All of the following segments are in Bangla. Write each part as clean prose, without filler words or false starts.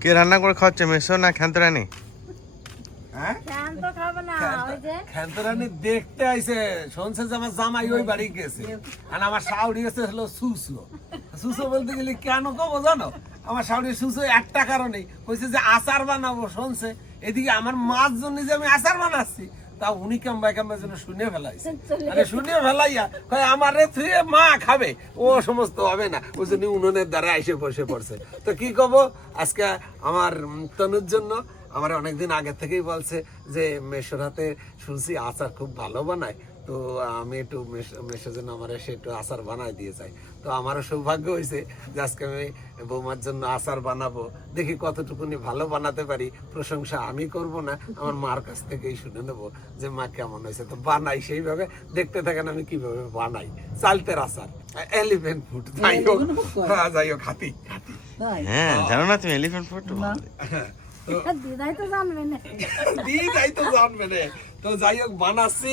কে রান্না করে খাওয়াচ্ছে, মেসো না ক্ষান্তরানি? ক্ষান্তরানি দেখতে আইছে, শুনছে যে আমার জামাই ওই বাড়ি গেছে, আর আমার শাশুড়ি গেছে হলো সুসু। সুসু বলতে গেলে কেন কব জানো, আমার শাশুড়ি সুসু একটা কারণেই কইছে যে আচার বানাবো শুনছে, এদিকে আমার মাছ জন্য যে আমি আচার বানাচ্ছি তা উনি কাম্বাই যেন শুনে ফেলাইছে, মানে শুনে ফেলাইয়া আমার থুয়ে মা খাবে, ও সমস্ত হবে না, ওই জন্য উনুনের দ্বারা এসে বসে পড়ছে। তো কি কব, আজকে আমার তনুর জন্য আমার অনেকদিন আগে থেকেই বলছে যে মেশোর হাতে শুনছি আচার খুব ভালো বানায়, তো আমি একটু মেশো যেন আমার এসে একটু আচার বানাই দিয়ে যাই। তো আমারও সৌভাগ্য হয়েছে যে আজকে আমি বৌমার জন্য আচার বানাবো, দেখি কতটুকুনি ভালো বানাতে পারি। প্রশংসা আমি করব না, আমার মার কাছ থেকেই শুনে নেবো যে মা কেমন হয়েছে। তো বানাই সেইভাবে, দেখতে থাকেন আমি কিভাবে বানাই চালতের আচার, এলিফ্যান্ট ফুড। যাই হোক, যাই হোক, হাতি হাতি। হ্যাঁ, জানো না তুমি এলিফ্যান্ট ফুড? দিদাই তো জানবে না। দিদাই তো জানবে না। তো যাই হোক, বানাচ্ছি।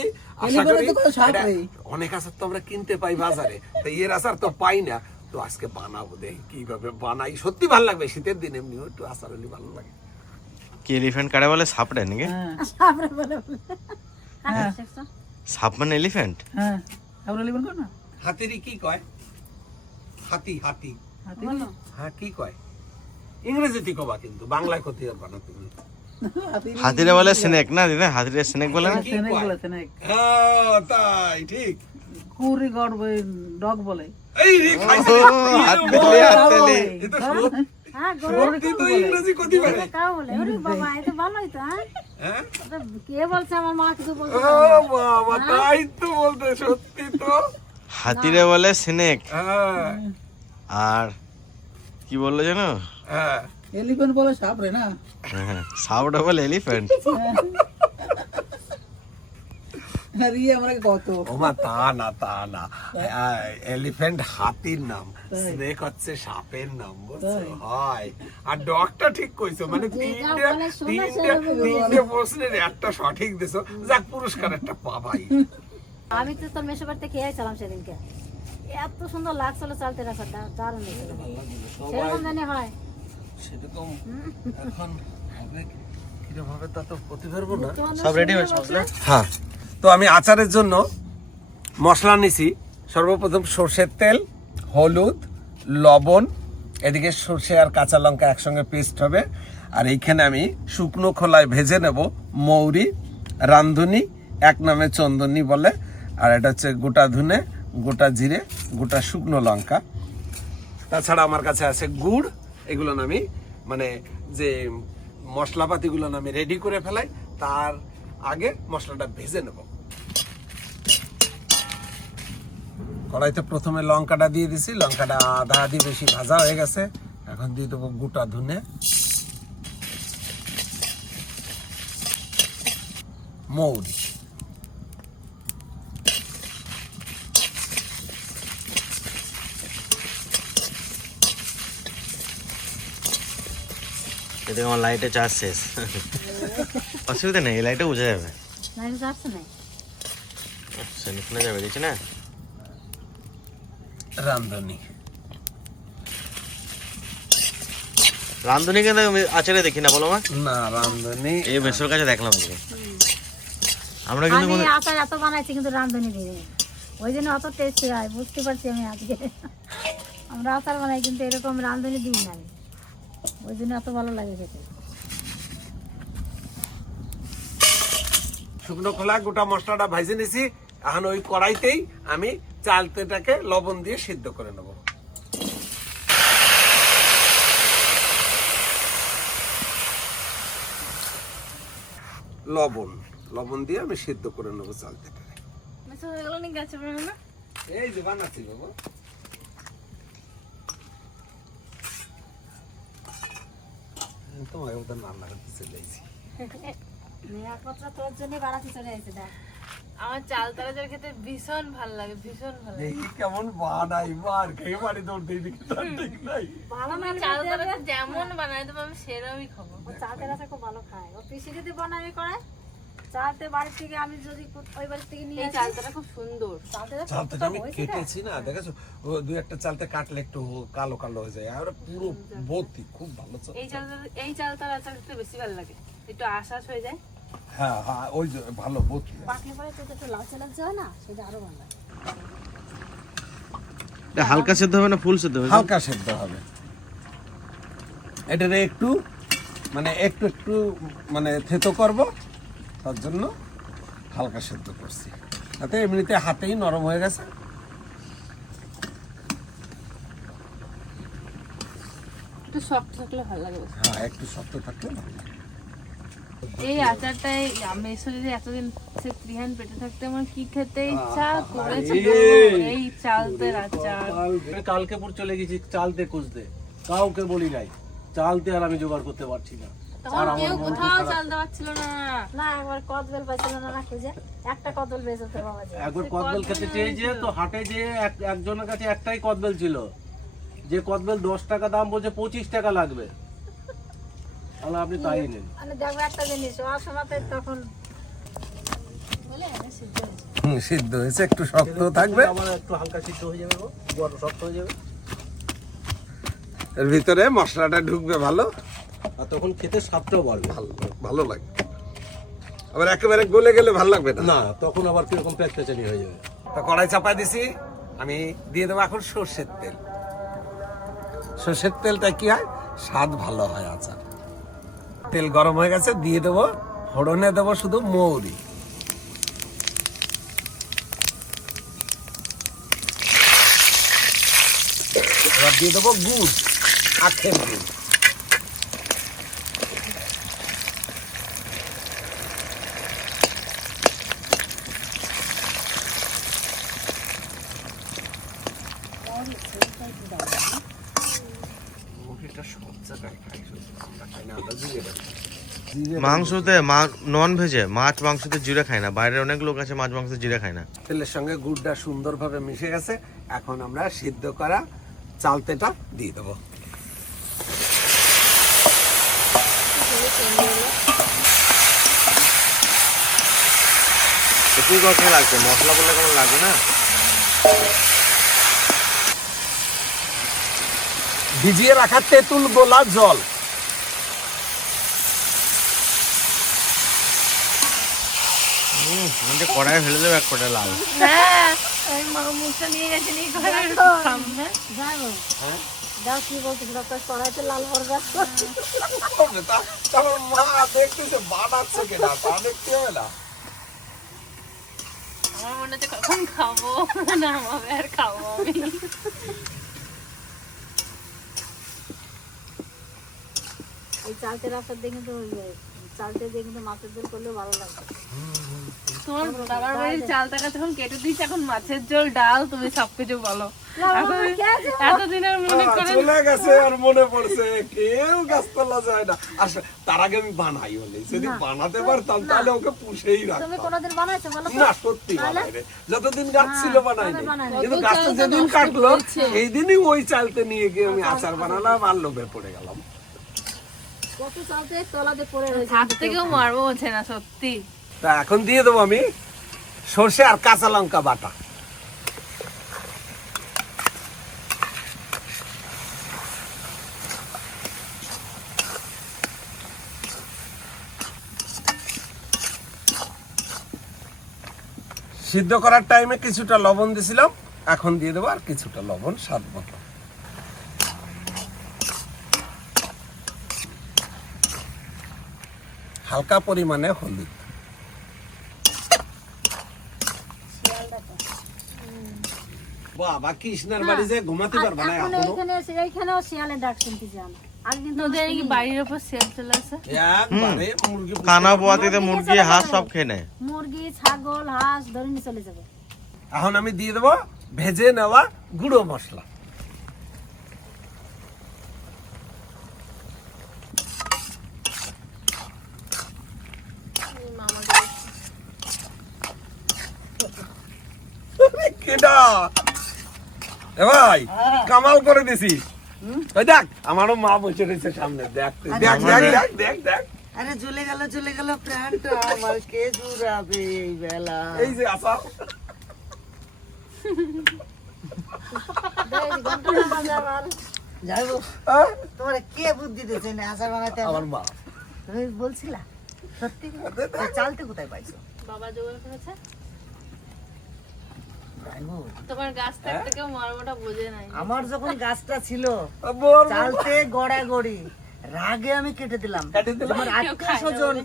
অনেক আচার তো আমরা কিনতে পাই বাজারে, তো এর আচার তো পাই না। তো আজকে বানাবো, দেখি কিভাবে বানাই, সত্যি ভালো লাগবে। শীতের দিন এমনিও একটু আচার হলে ভালো লাগে। কি এলিফ্যান্ট কারে বলে? সাপড়ে নাকি? সাপরে বলে। সাপ মানে এলিফ্যান্ট? হ্যাঁ, আমরা এলিফ্যান্ট কর না। হাতিরই কি কয়? হাতি হাতি হাতি হ্যাঁ, কি কয়? ইংরেজিতে কবা, কিন্তু বাংলায় ক্ষতি হবে না তুমি। হাতিরে বলে স্নেক না দিদা? হাতিরে স্নেক বলে না? স্নেক বলে, স্নেক। হ্যাঁ, তাই ঠিক। কুরি গড বই ডগ বলে। এই রে, খাইছে। হাততালি হাততালি। এটা সত্যি। হ্যাঁ, সত্যি তো ইংরেজি ক্ষতি পারে। কাও বলে। ওরে বাবা, এটা ভালোই তো। হ্যাঁ, কে বলছে? আমার মা কিছু বলছে? ও বাবা, তাই তো বলতে, সত্যি তো। হাতিরে বলে স্নেক, হ্যাঁ আর কি বললো জানো? হ্যাঁ, এলিফ্যান্ট বলে সাপ রে না। সাপটা বলে এলিফ্যান্ট। আর ইয়ে আমরা কত ওমা, তা না তা না, এলিফ্যান্ট হাতির নাম, স্নেক হচ্ছে সাপের নাম, বুঝছো? হয়। আর ডগটা ঠিক কইছো, মানে তিনটে প্রশ্নের একটা সঠিক দিছো, যাক পুরস্কার একটা পাবাই। আমি তো তোর মেশো বাড়িতে খেয়ে আসলাম সেদিনকে, এত সুন্দর লাগছিল চালতে রাখাটা, দারুণ লেগেছিল। সেরকম জানি হয় সেরকম এখন হবে কিরকম হবে তা তো বলতে পারবো না। সব রেডি হয়েছে মশলা? হ্যাঁ, তো আমি আচারের জন্য মশলা নিছি। সর্বপ্রথম সর্ষের তেল, হলুদ, লবণ, এদিকে সর্ষে আর কাঁচা লঙ্কা একসঙ্গে পেস্ট হবে। আর এইখানে আমি শুকনো খোলায় ভেজে নেব মৌরি, রাঁধুনি, এক নামে চন্দনী বলে, আর এটা হচ্ছে গোটা ধনে, গোটা জিরে, গোটা শুকনো লঙ্কা। তাছাড়া আমার কাছে আছে গুড়। এগুলো আমি মানে যে মশলাপাতিগুলো আমি রেডি করে ফেলাই, তার আগে মশলাটা ভেজে নেব। কড়াইতে প্রথমে লঙ্কাটা দিয়ে দিছি, লঙ্কাটা আধা আধি বেশি ভাজা হয়ে গেছে। এখন দিয়ে দেবো গোটা ধনে, মৌরি, এতে আমার লাইটে চার্জ শেষ। অসুবিধা নেই, এই লাইটে বোঝা যাবে। লাইন যাচ্ছে না। আচ্ছা, নিখনে যাবে দিচ্ছি না। রাঁধুনি, রান্ধুনি কিন্তু আচারে দেখি না, বলো মা? না রাঁধুনি এই বেসর কাছে দেখলাম আজকে। আমরা কিন্তু আমি আচার এত বানাইছি কিন্তু রাঁধুনি দিয়ে, ওই জন্য অত টেস্টি হয়, বুঝতে পারছি আমি আজকে। আমরা আচার বানাই কিন্তু এরকম রাঁধুনি দিই না, ওই জন্য এত ভালো লাগে খেতে। শুকনো খোলা গোটা মশলাটা ভাজে নিছি। এখন ওই কড়াইতেই আমি চালতেটাকে লবণ দিয়ে সিদ্ধ করে নেব। লবণ দিয়ে আমি সিদ্ধ করে নেব চালতেটাকে। এই যে বানাচ্ছি বাবু। তোমাকে ওদের রান্না করতে চলে এসেছি। তোর জন্য বানাতে চলে এসেছে। আমার চাল তরকারি খেতে ভীষণ ভালো লাগে, ভীষণ ভালো লাগে। দেখি কেমন বানাই, মার খেয়ে বাড়ি তোর দিদি ঠিক নাই। ভালো আমি চাল তরকারি যেমন বানাই দেবো আমি সেরকমই খাবো। ও চালতে রাখা খুব ভালো খায়। ও পিসি যদি বানাবি করে চালতে বাড়ি থেকে আমি যদি ওই বাড়ি থেকে নিয়ে এই আসি, চালতাটা খুব সুন্দর। চালতেটা চালতাটা আমি হয়েছে কেটেছি না, দেখেছো ও দুই একটা চালতে কাটলে একটু কালো কালো হয়ে যায়, আর পুরো ভর্তি, খুব ভালো চাল। এই চালতার আচার খেতে বেশি ভালো লাগে, একটু আশ্বাস হয়ে যায়। হ্যাঁ হ্যাঁ, ওই যে ভালো ভর্তি। পাকলে পরে তো একটু লালচে লালচে হয় না, সেটা আরো ভালো লাগে। এটা হালকা সেদ্ধ হবে না ফুল সেদ্ধ হবে? হালকা সেদ্ধ হবে। এটারে একটু মানে একটু মানে থেতো করব, তার জন্য হালকা সেদ্ধ করছি, তাতে এমনিতে হাতেই নরম হয়ে গেছে। একটু শক্ত থাকলে ভালো লাগে বেশি। হ্যাঁ, একটু শক্ত থাকলে ভালো লাগে। এই আচারটাই আমি যদি এতদিন সে ত্রিহান পেটে থাকতে আমার কি খেতে ইচ্ছা করেছে গো, এই চালতের আচার। আমি কালকে পুর চলে গেছি চালতে খুঁজতে, কাউকে বলি নাই, চালতে আর আমি জোগাড় করতে পারছি না। তখন কেউ কোথাও চালতে পারছিল না। না, একবার কদবেল পাইছিল না খুঁজে, একটা কদবেল বেঁচেছে বাবা যে। একবার কদবেল খেতে চেয়েছে তো হাটে যে একজনের কাছে একটাই কদবেল ছিল, যে কদবেল 10 টাকা দাম বলছে 25 টাকা লাগবে, তাহলে আপনি তাই নেন। মানে দেখবো একটা জিনিস, ওর সময়তে তখন বলে সিদ্ধ হয়েছে। সিদ্ধ হয়েছে, একটু শক্ত থাকবে, আমার একটু হালকা সিদ্ধ হয়ে যাবে, বড় শক্ত হয়ে যাবে, এর ভিতরে মশলাটা ঢুকবে ভালো, আর তখন খেতে স্বাদটাও বাড়বে। ভালো ভালো লাগবে। আবার একেবারে গলে গেলে ভালো লাগবে না। না, তখন আবার কিরকম প্যাচপ্যাচানি হয়ে যাবে। তো কড়াই চাপাই দিছি, আমি দিয়ে দেবো এখন সর্ষের তেল। সর্ষের তেলটা কি হয়, স্বাদ ভালো হয় আচার। তেল গরম হয়ে গেছে, দিয়ে দেবো ফোড়নে দেবো শুধু মৌরি, এবার দিয়ে দেবো গুড়, আখের গুড়। মাংসতে নন ভেজে মাছ মাংসতে জিরে খায় না, বাইরে অনেক লোক আছে মাছ মাংসতে জিরে খায় না। তেলের সঙ্গে গুড়টা সুন্দরভাবে মিশে গেছে, এখন আমরা সিদ্ধ করা চালতেটা দিয়ে দেবো। একটু কষা লাগছে, মশলা বললে কেমন লাগবে না? ভিজিয়ে রাখা তেঁতুল গোলা জল, কড়াই ফেলে দেবো এক কটা লাল। হ্যাঁ, ওই মুখটা নিয়ে গেছে নি করে সামনে। যাবো যাও, কি বলতেছিল তো, কড়াইতে লাল বর্গা। তারপর মা দেখতেছে বানাচ্ছে কিনা, তা দেখতে হবে না। আমার মনে হচ্ছে কখন খাবো না, আমাকে আর খাবো আমি। এই চালতের আচার দিয়ে কিন্তু চালতে দিয়ে কিন্তু মাছের ঝোল করলেও ভালো লাগবে। তোমার বাবার বাড়ির চালটাকে যখন কেটে দিয়েছি, এখন মাছের ঝোল, ডাল, তুমি সবকিছু বলো। এতদিনের মনে করে চলে গেছে আর মনে পড়ছে, কেউ গাছতলা যায় না। আসলে তার আগে আমি বানাই বলি, যদি বানাতে পারতাম তাহলে ওকে পুষেই তুমি রাখতাম। কোনোদিন বানাইছো বলো তো? না, সত্যি বানাই রে, যতদিন গাছ ছিল বানাই নাই, বানাইনি। কিন্তু গাছটা যেদিন কাটলো এই দিনই ওই চালতে নিয়ে গিয়ে আমি আচার বানালাম, আর লোভে পড়ে গেলাম। কত চালতে তলাতে পড়ে রয়েছে। হাত থেকেও মারবো হচ্ছে না, সত্যি। তা এখন দিয়ে দেবো আমি সর্ষে আর কাঁচা লঙ্কা বাটা। সিদ্ধ করার টাইমে কিছুটা লবণ দিছিলাম, এখন দিয়ে দেবো আর কিছুটা লবণ স্বাদ মতো। হালকা পরিমাণে হলুদ। বাবা কৃষ্ণার বাড়ি যে ঘুমাতে পারবা না এখন এখনো। এইখানেও শিয়ালের ডাক শুনতে যান। আগে কিন্তু তোদের কি বাড়ির উপর সেল চলে আসে? একবারে মুরগি কানা বোয়াতিতে মুরগি হাঁস সব খেয়ে নেয়। মুরগি, ছাগল, হাঁস ধরে নিয়ে চলে যাবে। এখন আমি দিয়ে দেবো ভেজে নেওয়া গুঁড়ো মশলা। কেডা এ ভাই, কামাল করে দিছি। ওই দেখ আমারও মা বসে রয়েছে সামনে, দেখ তুই, দেখ দেখ দেখ দেখ দেখ। আরে চলে গেল প্রাণটা আমার, কে জুড়াবে এই বেলা। এই যে আচার, যাইবো হ্যাঁ? তোমার কে বুদ্ধি দিয়েছে না আচার বানাতে? আমার মা। তুমি বলছিলা সত্যি? তো চালতে কোথায় পাইছো? বাবা জোগাড় করেছে। যাইবো, তোমার গাছ থাকতে কেউ মর্মটা বোঝে নাই। আমার যখন গাছটা ছিল বল, চালতে গড়াগড়ি, রাগে আমি কেটে দিলাম। কেটে দিলাম। আমার আত্মীয় স্বজন,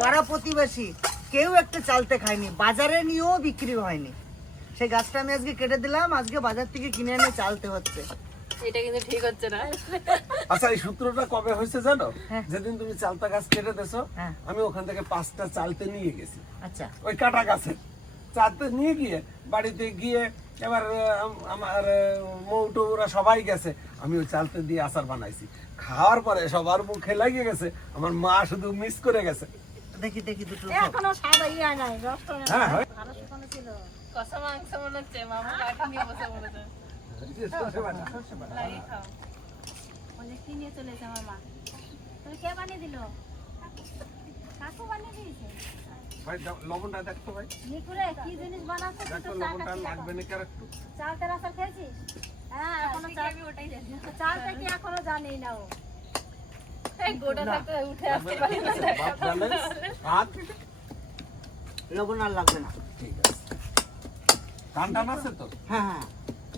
পাড়া প্রতিবেশী কেউ একটা চালতে খায়নি, বাজারে নিয়েও বিক্রি হয়নি। সেই গাছটা আমি আজকে কেটে দিলাম, আজকে বাজার থেকে কিনে এনে চালতে হচ্ছে। এটা কিন্তু ঠিক হচ্ছে না। আচ্ছা এই সূত্রটা কবে হয়েছে জানো? হ্যাঁ। যেদিন তুমি চালতা গাছ কেটে দিছো, হ্যাঁ। আমি ওখান থেকে 5টা চালতে নিয়ে গেছি, আচ্ছা, ওই কাটা গাছে চালতে নিয়ে গিয়ে বাড়িতে গিয়ে এবার আমার মৌটো ওরা সবাই গেছে, আমি ওই চালতে দিয়ে আচার বানাইছি। খাওয়ার পরে সবার মুখে লাগিয়ে গেছে, আমার মা শুধু মিস করে গেছে। দেখি দুটো এখনো সাদা ইয়া নাই, রক্ত নাই। হ্যাঁ হয়। ভালো শুকানো ছিল। কষা মাংস মনে হচ্ছে, মামা কাঠি নিয়ে বসে পড়েছে। লাগিয়ে খাও। ওই যে কি নিয়ে চলে এসে আমার মা। তুমি কে বানিয়ে দিল? কাকু বানিয়ে দিয়েছে। ভাই লবণটা দেখতো ভাই, নিকুরে কি জিনিস বানাচ্ছে? তুই দেখতো তো চা লবণটা খাচ্ছিস লাগবে এখন। নাকি আর একটু? চালটা রাস্তা খেয়েছিস? হ্যাঁ, এখনো আমি ওটাই জানি। চালটা কি এখনো জানি না ও। এই গোটা থাকতে উঠে আসতে পারি না। ভাত ব্যালেন্স, ভাত লবণ আর লাগবে না। ঠিক আছে। ঠান্ডা আছে তো? হ্যাঁ হ্যাঁ,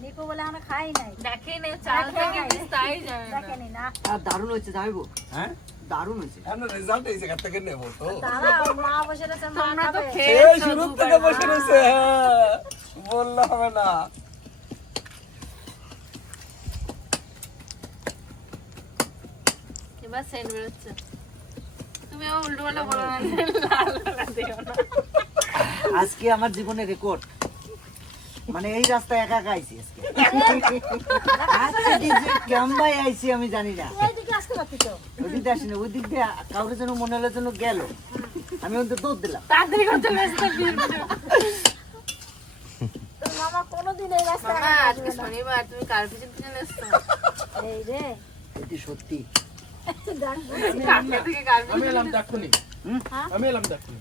নিকু বলে এখনো খাই নাই। দেখেই নেই চাল থেকে তাই জানে না। দেখেনি না। আর দারুণ হয়েছে যাইবো, হ্যাঁ, দারুণ হয়েছে। এখন রেজাল্ট এই জায়গা থেকে নেবো তো। দাঁড়াও, মা বসে রয়েছে, মা তোমরা তো খাবে। খেয়েছো এই শুরু দুবার থেকে বসে না। রয়েছে, হ্যাঁ, বললে হবে না। এবার সেন্ট বেরোচ্ছে। তুমি আমার উল্টো পাল্টা বলো না, লাল করা দিও না। আজকে আমার জীবনে রেকর্ড, মানে এই রাস্তায় একা একা আইছি আজকে। আজকে যে ক্যাম্বাই আইছি আমি জানি না, এইদিকে আসতে পারছি তো। ওই দিক দিয়ে আসিনি, ওই দিক দিয়ে কাউরে যেন মনে হলো যেন গেল, আমি ওদের দৌড় দিলাম। তাড়াতাড়ি করে চলে এসেছে বিয়ে। তোর মামা কোনোদিন এই রাস্তায় মামা আজকে শনিবার, তুমি কার পিছন পিছন এসছো? এই রে, এটি সত্যি। কাকে থেকে কার পিছন? আমি এলাম দেখুনি, আমি এলাম দেখুনি।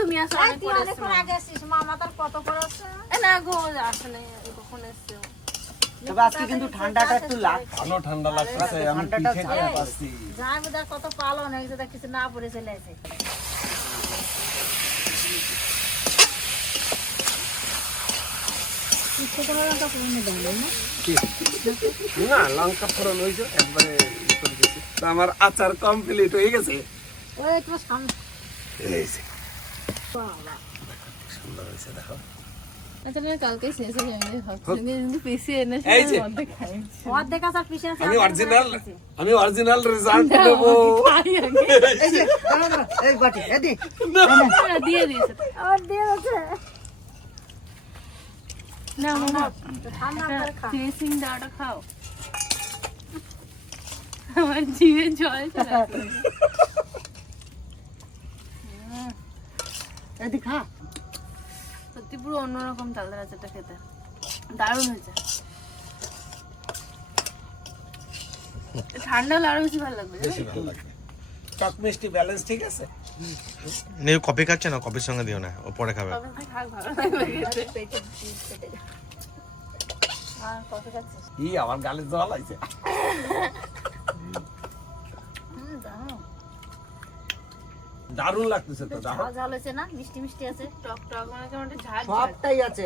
তুমি আসো, এই আমি তুই পরে অনেকক্ষণ আগে আসছিস, মামা তার কত খরচ? না গো, আসলে কখন এসছো? তবে আজকে কিন্তু ঠান্ডাটা একটু লাগছে। ভালো ঠান্ডা লাগতেছে, আমি ঠান্ডাটা পিঠে খেতে পাচ্ছি। যাই বোধহয় কত পালন, এক জায়গায় কিছু না পড়ে চলে আসে। না লঙ্কা ফোড়ন হয়েছে একবারে ই করে দিয়েছি। তো আমার আচার কমপ্লিট হয়ে গেছে। ওই একটু সামনে। এই যে। সুন্দর হয়েছে দেখো। আচ্ছা না, কালকে শেষ হয়ে যাবে ভাবছি, কিন্তু পিসি এনেছে এই যে। মধ্যে খাই। অর্ধেক আচার পিছিয়ে আছে, আমি অরিজিনাল রেজাল্ট দেব। খাই আগে। এই যে দাঁড়া, দাঁড়া, এই বাটি এদি দিয়ে দিয়েছে। আর দিয়ে আছে। না মামা, ঠান্ডা করে খা। ফিনিশিং দাওটা খাও। আমার জিভে জল চলে আসছে। এদি খা। সত্যি পুরো অন্যরকম চালদার আচারটা খেতে, দারুণ হয়েছে। ঠান্ডা হলে আরো বেশি ভালো লাগবে। বেশি ভালো লাগবে। টক মিষ্টি ব্যালেন্স ঠিক আছে? নিউ কফি খাচ্ছে না, কফির সঙ্গে দিও না, ও পরে খাবে। তবে খাক, ভালো লাগবে খেতে। আর কত খাচ্ছিস? ই আমার গালে জল আইছে। দাও। দারুণ লাগতেছে তো দেখো। ঝাল ঝাল হয়েছে না, মিষ্টি মিষ্টি আছে। টক টক মানে কেমন একটা ঝাল ঝাল। সবটাই আছে,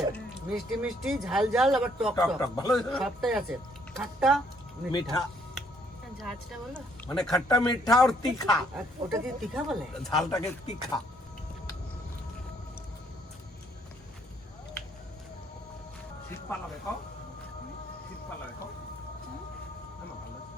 মিষ্টি মিষ্টি, ঝাল ঝাল, আবার টক টক টক, টক ভালো হয়েছে না? সবটাই আছে। খাট্টা মিঠা ঝাঁঝটা বলো। মানে খট্টা মিঠা আর তিখা, আর ওটা কি তিখা বলে? ঝালটাকে তিখা। শীত পালাবে খাও, শীত পালাবে খাও। না, না, ভালো আছে।